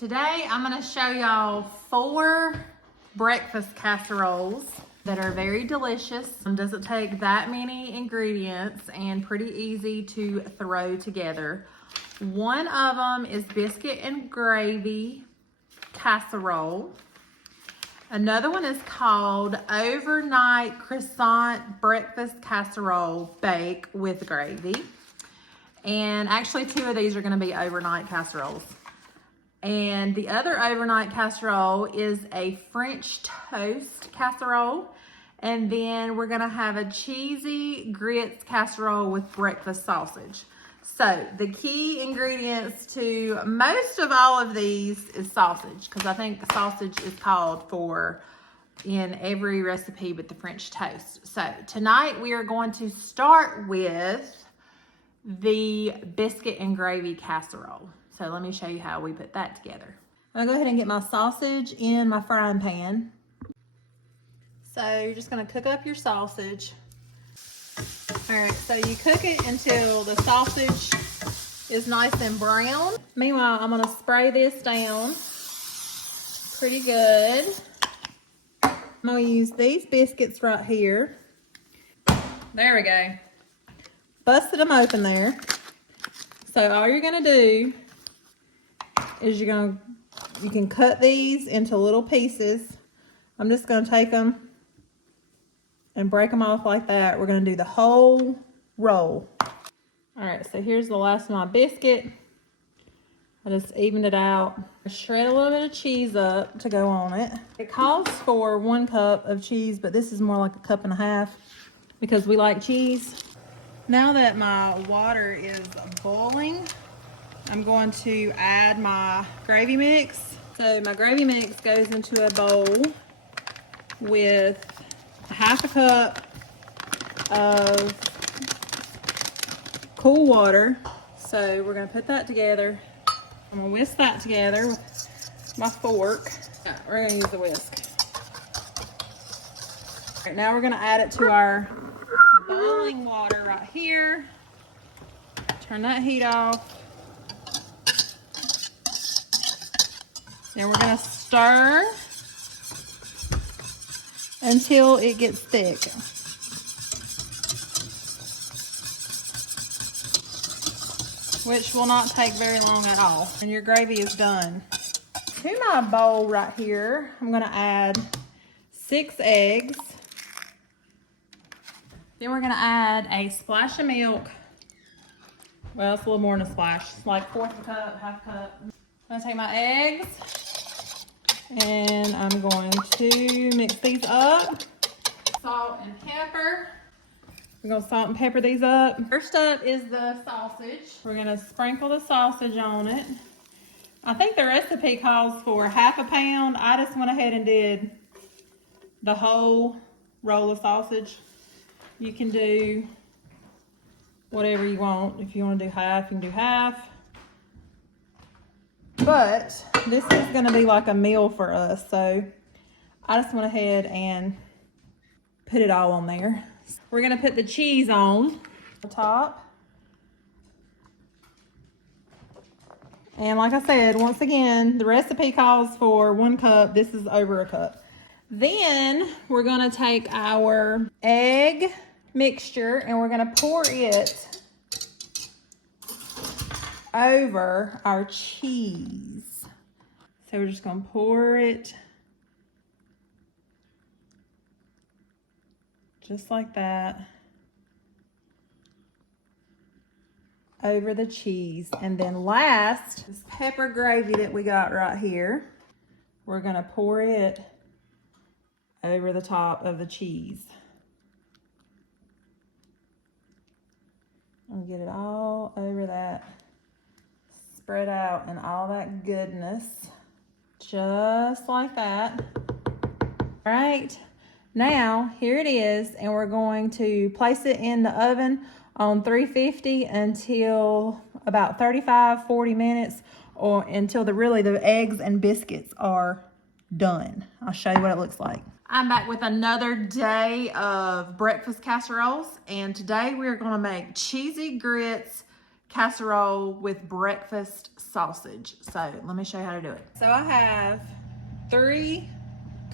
Today I'm going to show y'all 4 breakfast casseroles that are very delicious. Doesn't take that many ingredients and pretty easy to throw together. One of them is biscuit and gravy casserole. Another one is called overnight croissant breakfast casserole bake with gravy. And actually 2 of these are going to be overnight casseroles. And the other overnight casserole is a French toast casserole. And then we're gonna have a cheesy grits casserole with breakfast sausage. So the key ingredients to most of all of these is sausage, because I think the sausage is called for in every recipe with the French toast. So tonight we are going to start with the biscuit and gravy casserole. So let me show you how we put that together. I'm gonna go ahead and get my sausage in my frying pan. So you're just gonna cook up your sausage. All right, so you cook it until the sausage is nice and brown. Meanwhile, I'm gonna spray this down pretty good. I'm gonna use these biscuits right here. There we go. Busted them open there. So all you're gonna do is you can cut these into little pieces. I'm just gonna take them and break them off like that. We're gonna do the whole roll. All right, so here's the last of my biscuit. I just evened it out. Shred a little bit of cheese up to go on it. It calls for 1 cup of cheese, but this is more like 1.5 cups because we like cheese. Now that my water is boiling, I'm going to add my gravy mix. So my gravy mix goes into a bowl with 1/2 cup of cool water. So we're gonna put that together. I'm gonna whisk that together with my fork. We're gonna use the whisk. All right, now we're gonna add it to our boiling water right here. Turn that heat off. Then we're gonna stir until it gets thick. Which will not take very long at all. And your gravy is done. To my bowl right here, I'm gonna add 6 eggs. Then we're gonna add a splash of milk. Well, it's a little more than a splash. It's like 1/4 cup, 1/2 cup. I'm gonna take my eggs and I'm going to mix these up. Salt and pepper. We're gonna salt and pepper these up. First up is the sausage. We're gonna sprinkle the sausage on it. I think the recipe calls for 1/2 pound. I just went ahead and did the whole roll of sausage. You can do whatever you want. If you want to do half, you can do half. But this is going to be like a meal for us, so I just went ahead and put it all on there. We're going to put the cheese on the top. And like I said, once again, the recipe calls for 1 cup. This is over 1 cup. Then we're going to take our egg mixture and we're going to pour it over our cheese. So we're just gonna pour it just like that over the cheese. And then last, this pepper gravy that we got right here, we're gonna pour it over the top of the cheese. And get it all over that. Spread out and all that goodness, just like that. All right, now here it is, and we're going to place it in the oven on 350 until about 35-40 minutes, or until the eggs and biscuits are done. I'll show you what it looks like. I'm back with another day of breakfast casseroles, and today we're going to make cheesy grits casserole with breakfast sausage. So let me show you how to do it. So I have 3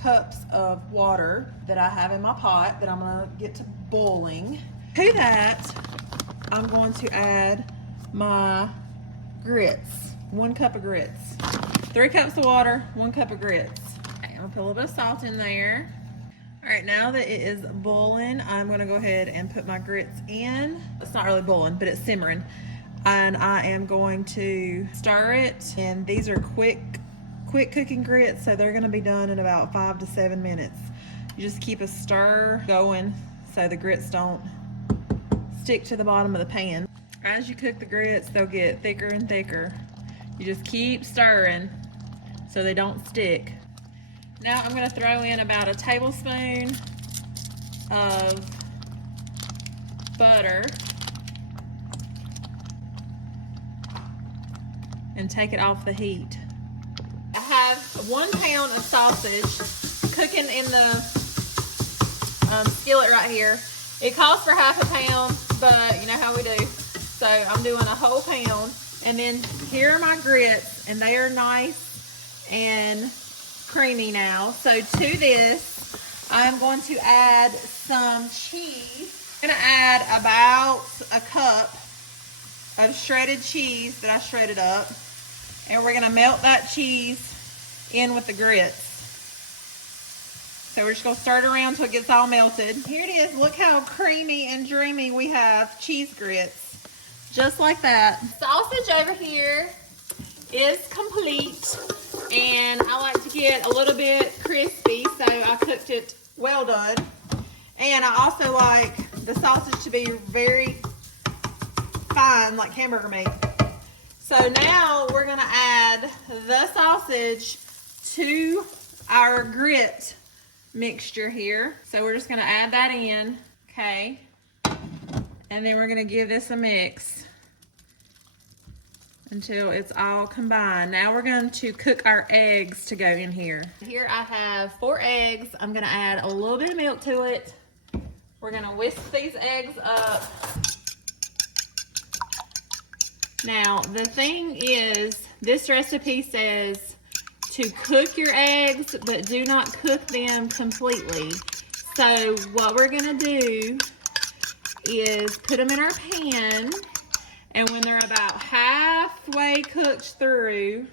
cups of water that I have in my pot that I'm gonna get to boiling. To that, I'm going to add my grits. 1 cup of grits. 3 cups of water, 1 cup of grits. Okay, I'm gonna put a little bit of salt in there. All right, now that it is boiling, I'm gonna go ahead and put my grits in. It's not really boiling, but it's simmering. And I am going to stir it. And these are quick cooking grits, so they're gonna be done in about 5 to 7 minutes. You just keep a stir going so the grits don't stick to the bottom of the pan. As you cook the grits, they'll get thicker and thicker. You just keep stirring so they don't stick. Now I'm gonna throw in about a tablespoon of butter and take it off the heat. I have 1 pound of sausage cooking in the skillet right here. It calls for half a pound, but you know how we do. So I'm doing a whole pound. And then here are my grits, and they are nice and creamy now. So to this, I'm going to add some cheese. I'm gonna add about a cup of shredded cheese that I shredded up. And we're gonna melt that cheese in with the grits. So we're just gonna stir it around until it gets all melted. Here it is, look how creamy and dreamy we have cheese grits. Just like that. Sausage over here is complete. And I like to get a little bit crispy, so I cooked it well done. And I also like the sausage to be very fine, like hamburger meat. So now we're gonna add the sausage to our grit mixture here. So we're just gonna add that in, okay? And then we're gonna give this a mix until it's all combined. Now we're going to cook our eggs to go in here. Here I have 4 eggs. I'm gonna add a little bit of milk to it. We're gonna whisk these eggs up. Now, the thing is, this recipe says to cook your eggs, but do not cook them completely. So what we're gonna do is put them in our pan, and when they're about halfway cooked through,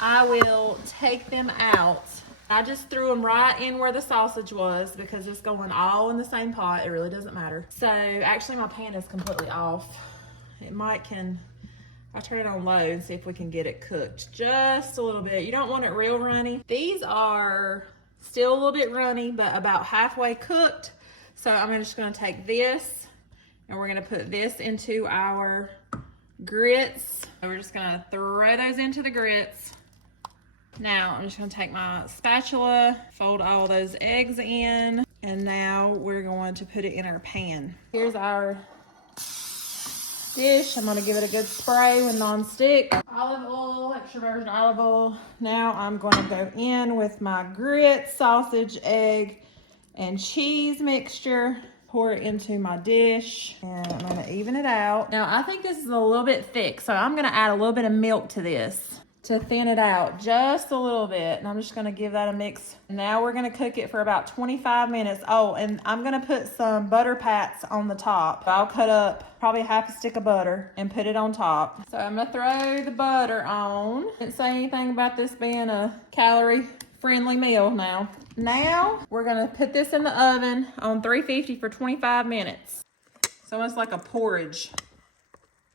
I will take them out. I just threw them right in where the sausage was because it's going all in the same pot. It really doesn't matter. So actually my pan is completely off. I'll turn it on low and see if we can get it cooked just a little bit. You don't want it real runny. These are still a little bit runny, but about halfway cooked. So I'm just gonna take this and we're gonna put this into our grits. So we're just gonna throw those into the grits. Now I'm just gonna take my spatula, fold all those eggs in, and now we're going to put it in our pan. Here's our dish. I'm gonna give it a good spray with nonstick. Olive oil, extra virgin olive oil. Now I'm gonna go in with my grits, sausage, egg, and cheese mixture. Pour it into my dish, and I'm gonna even it out. Now I think this is a little bit thick, so I'm gonna add a little bit of milk to this to thin it out just a little bit. And I'm just gonna give that a mix. Now we're gonna cook it for about 25 minutes. Oh, and I'm gonna put some butter pats on the top. I'll cut up probably half a stick of butter and put it on top. So I'm gonna throw the butter on. Didn't say anything about this being a calorie-friendly meal now. Now we're gonna put this in the oven on 350 for 25 minutes. It's almost like a porridge.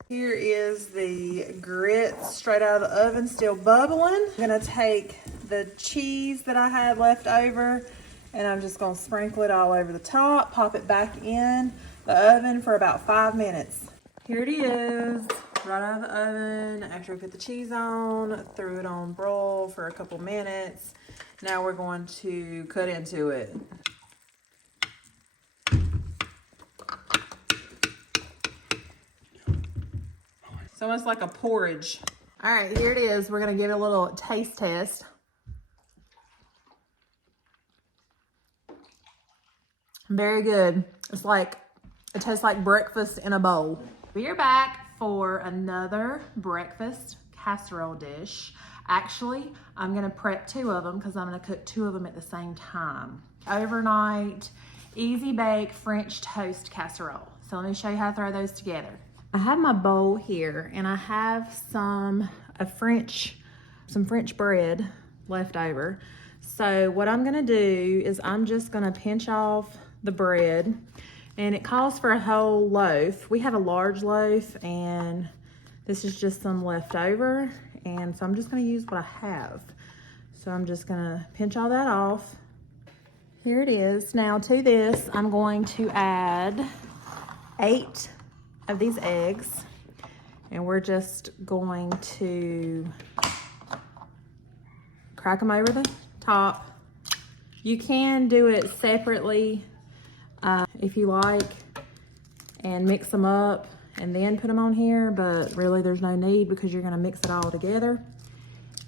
Here is the grits straight out of the oven, still bubbling. I'm gonna take the cheese that I had left over and I'm just gonna sprinkle it all over the top, pop it back in the oven for about 5 minutes. Here it is, right out of the oven. After we put the cheese on, threw it on broil for a couple minutes. Now we're going to cut into it. It's almost like a porridge. All right, here it is. We're gonna give it a little taste test. Very good. It's like It tastes like breakfast in a bowl. We are back for another breakfast casserole dish. Actually, I'm gonna prep 2 of them because I'm gonna cook 2 of them at the same time. Overnight, easy bake French toast casserole. So let me show you how to throw those together. I have my bowl here and I have some French bread left over. So what I'm gonna do is I'm just gonna pinch off the bread, and it calls for a whole loaf. We have a large loaf and this is just some left over, and so I'm just gonna use what I have. So I'm just gonna pinch all that off. Here it is. Now to this, I'm going to add 8 of these eggs, and we're just going to crack them over the top. You can do it separately if you like, and mix them up and then put them on here, but really there's no need because you're gonna mix it all together.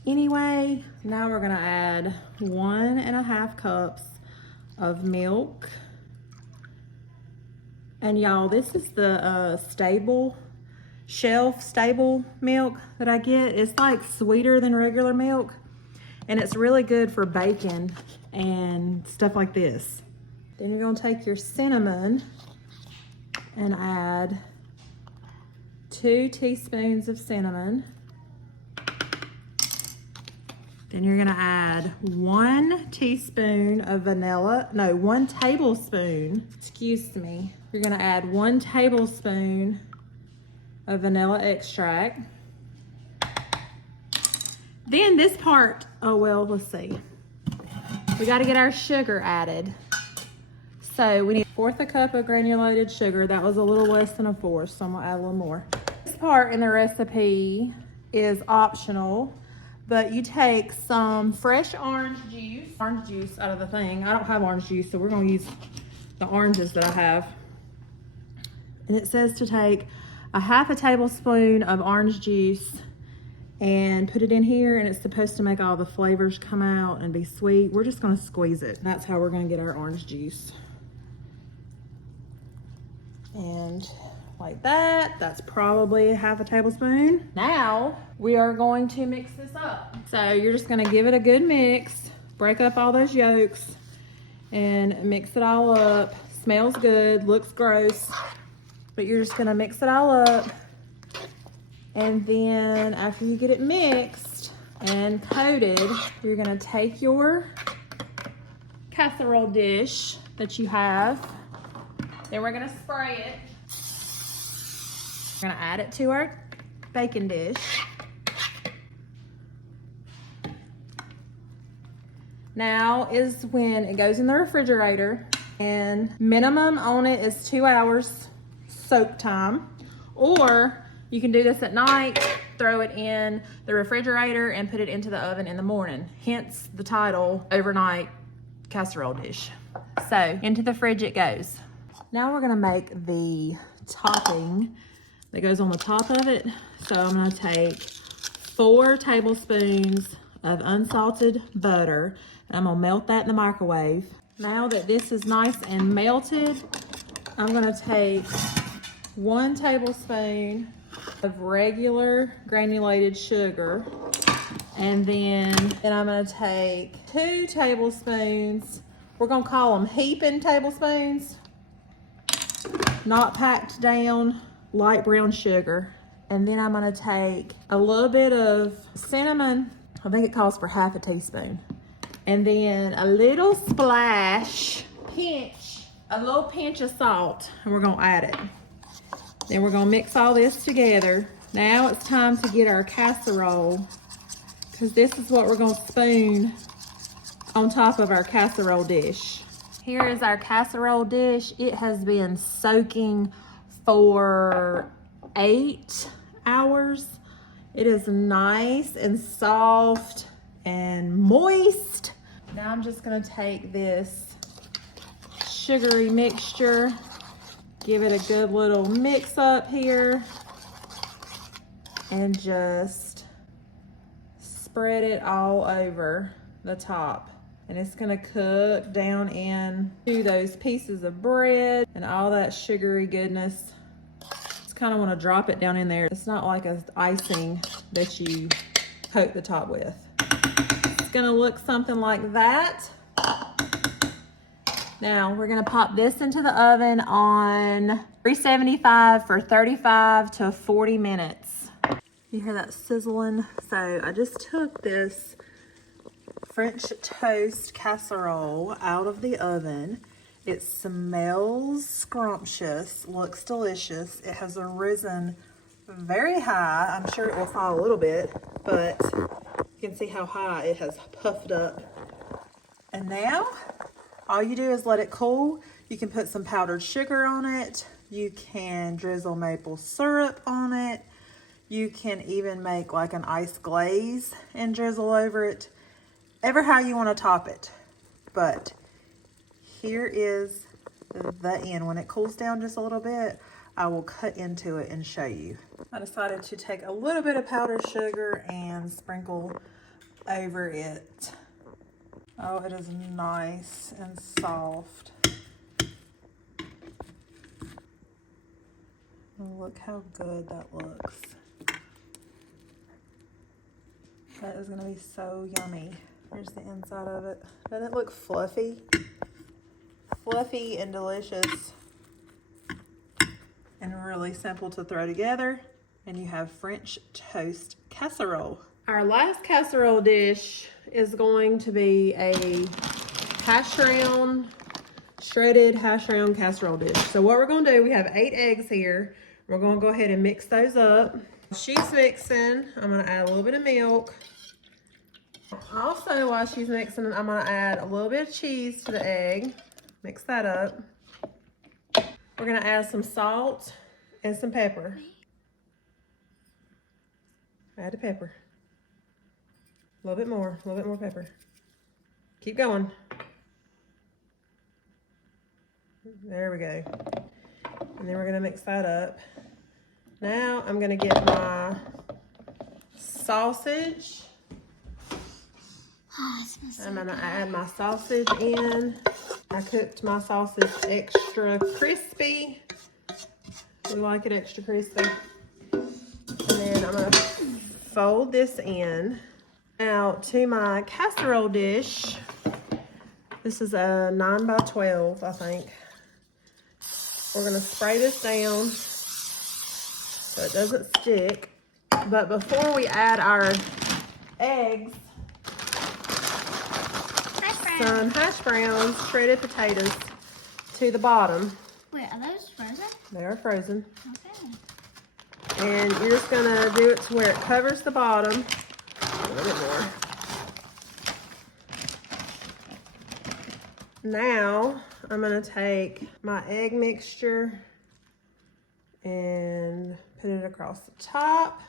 Anyway, now we're gonna add 1.5 cups of milk. And y'all, this is the shelf stable milk that I get. It's like sweeter than regular milk, and it's really good for baking and stuff like this. Then you're gonna take your cinnamon and add 2 teaspoons of cinnamon. Then you're gonna add 1 tablespoon of vanilla. No, 1 tablespoon, excuse me. You're gonna add 1 tablespoon of vanilla extract. Then this part, oh well, let's see. We gotta get our sugar added. So we need 1/4 cup of granulated sugar. That was a little less than 1/4, so I'm gonna add a little more. This part in the recipe is optional, but you take some fresh orange juice out of the thing. I don't have orange juice, so we're gonna use the oranges that I have. And it says to take 1/2 tablespoon of orange juice and put it in here, and it's supposed to make all the flavors come out and be sweet. We're just gonna squeeze it. That's how we're gonna get our orange juice. And like that, that's probably 1/2 tablespoon. Now we are going to mix this up. So you're just gonna give it a good mix, break up all those yolks and mix it all up. Smells good, looks gross, but you're just gonna mix it all up. And then after you get it mixed and coated, you're gonna take your casserole dish that you have. Then we're gonna spray it. We're gonna add it to our baking dish. Now is when it goes in the refrigerator, and minimum on it is 2 hours soak time. Or you can do this at night, throw it in the refrigerator and put it into the oven in the morning. Hence the title, overnight casserole dish. So into the fridge it goes. Now we're gonna make the topping that goes on the top of it. So I'm gonna take 4 tablespoons of unsalted butter, and I'm gonna melt that in the microwave. Now that this is nice and melted, I'm gonna take 1 tablespoon of regular granulated sugar, and then I'm gonna take 2 tablespoons, we're gonna call them heaping tablespoons, not packed down, light brown sugar. And then I'm gonna take a little bit of cinnamon, I think it calls for 1/2 teaspoon. And then a little splash, a little pinch of salt, and we're gonna add it. Then we're gonna mix all this together. Now it's time to get our casserole, because this is what we're gonna spoon on top of our casserole dish. Here is our casserole dish. It has been soaking for 8 hours. It is nice and soft and moist. Now I'm just gonna take this sugary mixture, give it a good little mix up here, and just spread it all over the top. And it's gonna cook down into those pieces of bread and all that sugary goodness. Just kind of want to drop it down in there. It's not like an icing that you coat the top with. It's gonna look something like that. Now we're gonna pop this into the oven on 375 for 35 to 40 minutes. You hear that sizzling? So I just took this French toast casserole out of the oven. It smells scrumptious, looks delicious. It has risen very high. I'm sure it will fall a little bit, but you can see how high it has puffed up. And now, all you do is let it cool. You can put some powdered sugar on it. You can drizzle maple syrup on it. You can even make like an ice glaze and drizzle over it. Ever how you want to top it. But here is the end. When it cools down just a little bit, I will cut into it and show you. I decided to take a little bit of powdered sugar and sprinkle over it. Oh, it is nice and soft. Oh, look how good that looks. That is gonna be so yummy. Here's the inside of it. Doesn't it look fluffy? Fluffy and delicious. And really simple to throw together. And you have French toast casserole. Our last casserole dish is going to be a shredded hashbrown casserole dish. So what we're gonna do, we have 8 eggs here. We're gonna go ahead and mix those up. She's mixing, I'm gonna add a little bit of milk. Also, while she's mixing, I'm gonna add a little bit of cheese to the egg. Mix that up. We're gonna add some salt and some pepper. Add the pepper. A little bit more pepper. Keep going. There we go. And then we're gonna mix that up. Now I'm gonna get my sausage. I'm gonna add my sausage in. I cooked my sausage extra crispy. We like it extra crispy. And then I'm gonna fold this in. Now to my casserole dish. This is a 9 by 12, I think. We're gonna spray this down so it doesn't stick. But before we add our eggs, some hash browns, shredded potatoes to the bottom. Wait, are those frozen? They are frozen. Okay. And you're just gonna do it to where it covers the bottom. A little bit more. Now, I'm gonna take my egg mixture and put it across the top.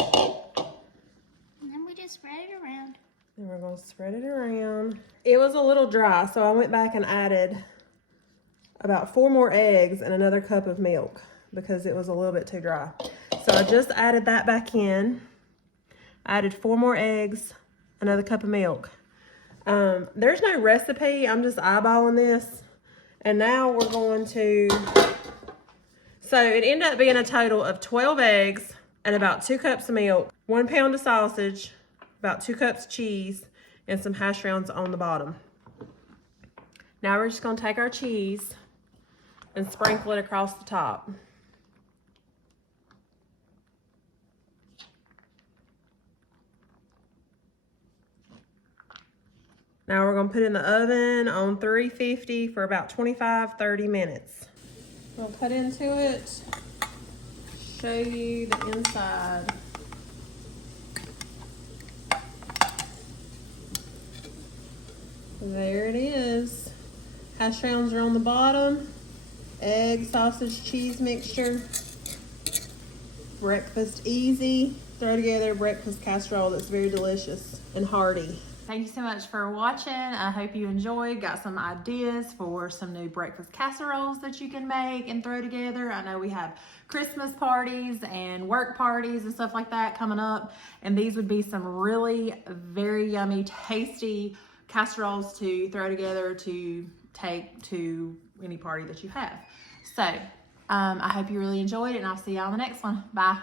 And then we just spread it around. And we're gonna spread it around. It was a little dry, so I went back and added about 4 more eggs and another cup of milk because it was a little bit too dry. So I just added that back in. Added 4 more eggs, another cup of milk. There's no recipe, I'm just eyeballing this. And now we're going to, so it ended up being a total of 12 eggs and about 2 cups of milk, 1 pound of sausage, about 2 cups of cheese, and some hash browns on the bottom. Now we're just gonna take our cheese and sprinkle it across the top. Now we're gonna put it in the oven on 350 for about 25-30 minutes. We'll cut into it, show you the inside. There it is. Hash browns are on the bottom. Egg, sausage, cheese mixture. Breakfast easy. Throw together breakfast casserole that's very delicious and hearty. Thank you so much for watching. I hope you enjoyed. Got some ideas for some new breakfast casseroles that you can make and throw together. I know we have Christmas parties and work parties and stuff like that coming up. And these would be some really very yummy, tasty casseroles to throw together to take to any party that you have. So I hope you really enjoyed it, and I'll see y'all in the next one. Bye.